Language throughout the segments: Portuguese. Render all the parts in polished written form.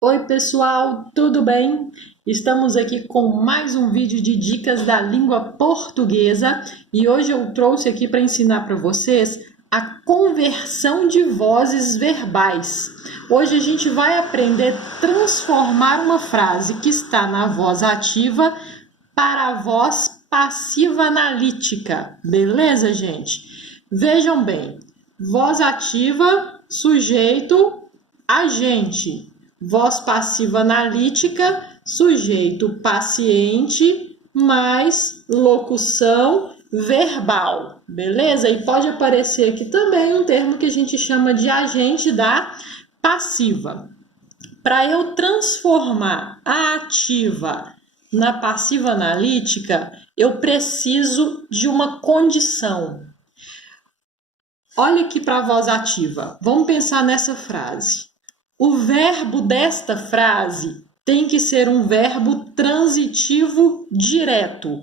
Oi, pessoal, tudo bem? Estamos aqui com mais um vídeo de dicas da língua portuguesa e hoje eu trouxe aqui para ensinar para vocês a conversão de vozes verbais. Hoje a gente vai aprender a transformar uma frase que está na voz ativa para a voz passiva analítica, beleza, gente? Vejam bem, voz ativa, sujeito, agente. Voz passiva analítica, sujeito paciente, mais locução verbal, beleza? E pode aparecer aqui também um termo que a gente chama de agente da passiva. Para eu transformar a ativa na passiva analítica, eu preciso de uma condição. Olha aqui para a voz ativa. Vamos pensar nessa frase. O verbo desta frase tem que ser um verbo transitivo direto,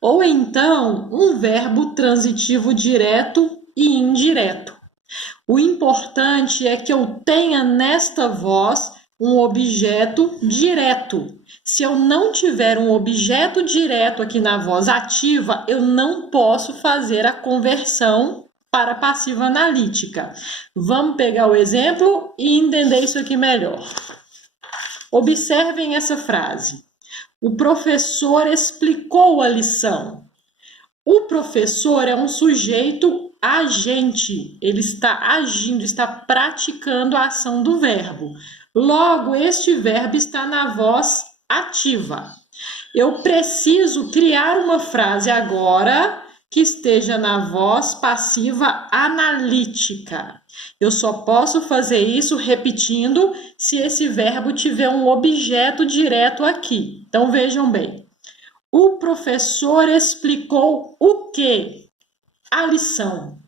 ou então um verbo transitivo direto e indireto. O importante é que eu tenha nesta voz um objeto direto. Se eu não tiver um objeto direto aqui na voz ativa, eu não posso fazer a conversão para a passiva analítica. Vamos pegar o exemplo e entender isso aqui melhor. Observem essa frase. O professor explicou a lição. O professor é um sujeito agente. Ele está agindo, está praticando a ação do verbo. Logo, este verbo está na voz ativa. Eu preciso criar uma frase agora que esteja na voz passiva analítica. Eu só posso fazer isso repetindo se esse verbo tiver um objeto direto aqui. Então, vejam bem. O professor explicou o quê? A lição.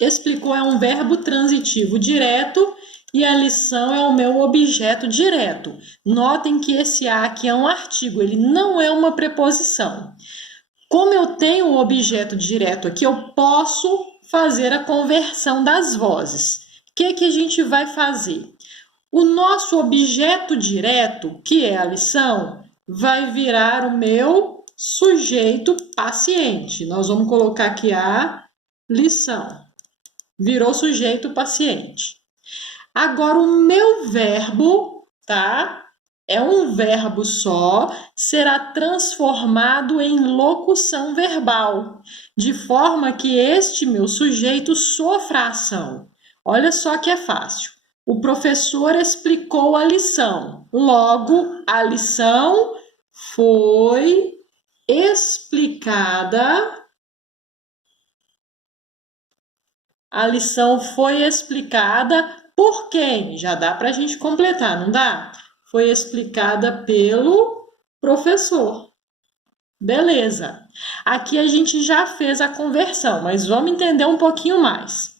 Explicou é um verbo transitivo direto e a lição é o meu objeto direto. Notem que esse a aqui é um artigo, ele não é uma preposição. Como eu tenho um objeto direto aqui, eu posso fazer a conversão das vozes. O que a gente vai fazer? O nosso objeto direto, que é a lição, vai virar o meu sujeito paciente. Nós vamos colocar aqui a lição. Virou sujeito paciente. Agora, o meu verbo, tá? É um verbo só, será transformado em locução verbal, de forma que este meu sujeito sofra a ação. Olha só que é fácil. O professor explicou a lição. Logo, a lição foi explicada. A lição foi explicada por quem? Já dá para a gente completar, não dá? Foi explicada pelo professor. Beleza. Aqui a gente já fez a conversão, mas vamos entender um pouquinho mais.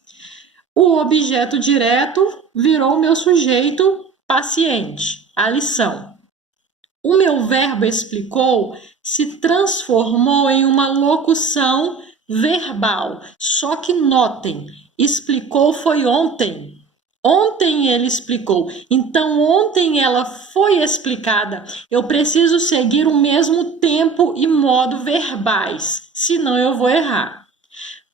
O objeto direto virou o meu sujeito paciente, a lição. O meu verbo explicou se transformou em uma locução verbal. Só que notem, explicou foi ontem. Ontem ele explicou, então ontem ela foi explicada. Eu preciso seguir o mesmo tempo e modo verbais, senão eu vou errar.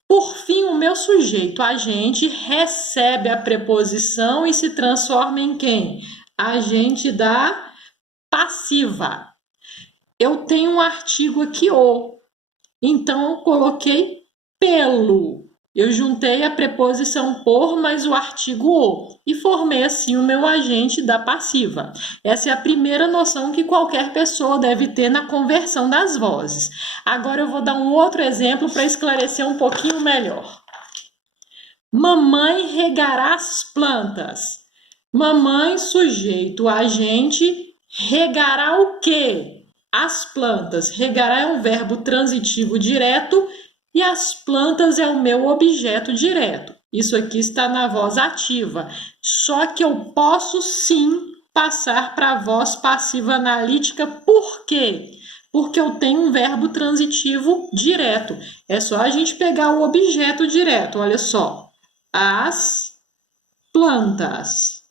Por fim, o meu sujeito agente recebe a preposição e se transforma em quem? Agente da passiva. Eu tenho um artigo aqui, o. Então, eu coloquei pelo. Eu juntei a preposição por mais o artigo o e formei assim o meu agente da passiva. Essa é a primeira noção que qualquer pessoa deve ter na conversão das vozes. Agora eu vou dar um outro exemplo para esclarecer um pouquinho melhor. Mamãe regará as plantas. Mamãe, sujeito, agente, regará o quê? As plantas. Regará é um verbo transitivo direto e as plantas é o meu objeto direto. Isso aqui está na voz ativa. Só que eu posso sim passar para a voz passiva analítica. Por quê? Porque eu tenho um verbo transitivo direto. É só a gente pegar o objeto direto. Olha só. As plantas.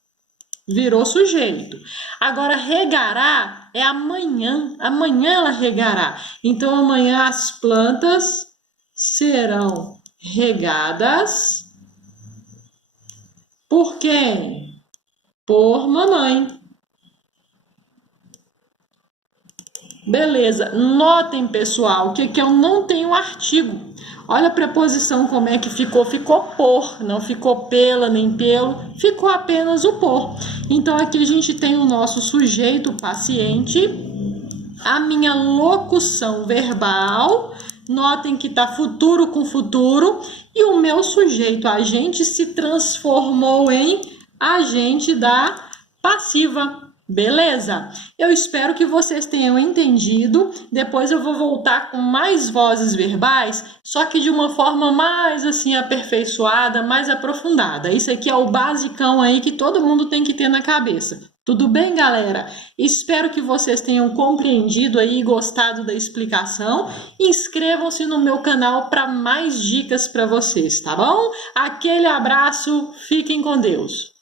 virou sujeito. Agora, regará é amanhã. Amanhã ela regará. Então, amanhã as plantas serão regadas por quem? Por mamãe. Beleza. Notem, pessoal, que eu não tenho artigo. Olha a preposição como é que ficou. Ficou por, não ficou pela nem pelo, ficou apenas o por. Então, aqui a gente tem o nosso sujeito paciente, a minha locução verbal. Notem que está futuro com futuro. E o meu sujeito agente se transformou em agente da passiva. Beleza? Eu espero que vocês tenham entendido. Depois eu vou voltar com mais vozes verbais, só que de uma forma mais assim aperfeiçoada, mais aprofundada. Isso aqui é o basicão aí que todo mundo tem que ter na cabeça. Tudo bem, galera? Espero que vocês tenham compreendido aí e gostado da explicação. Inscrevam-se no meu canal para mais dicas para vocês, tá bom? Aquele abraço, fiquem com Deus.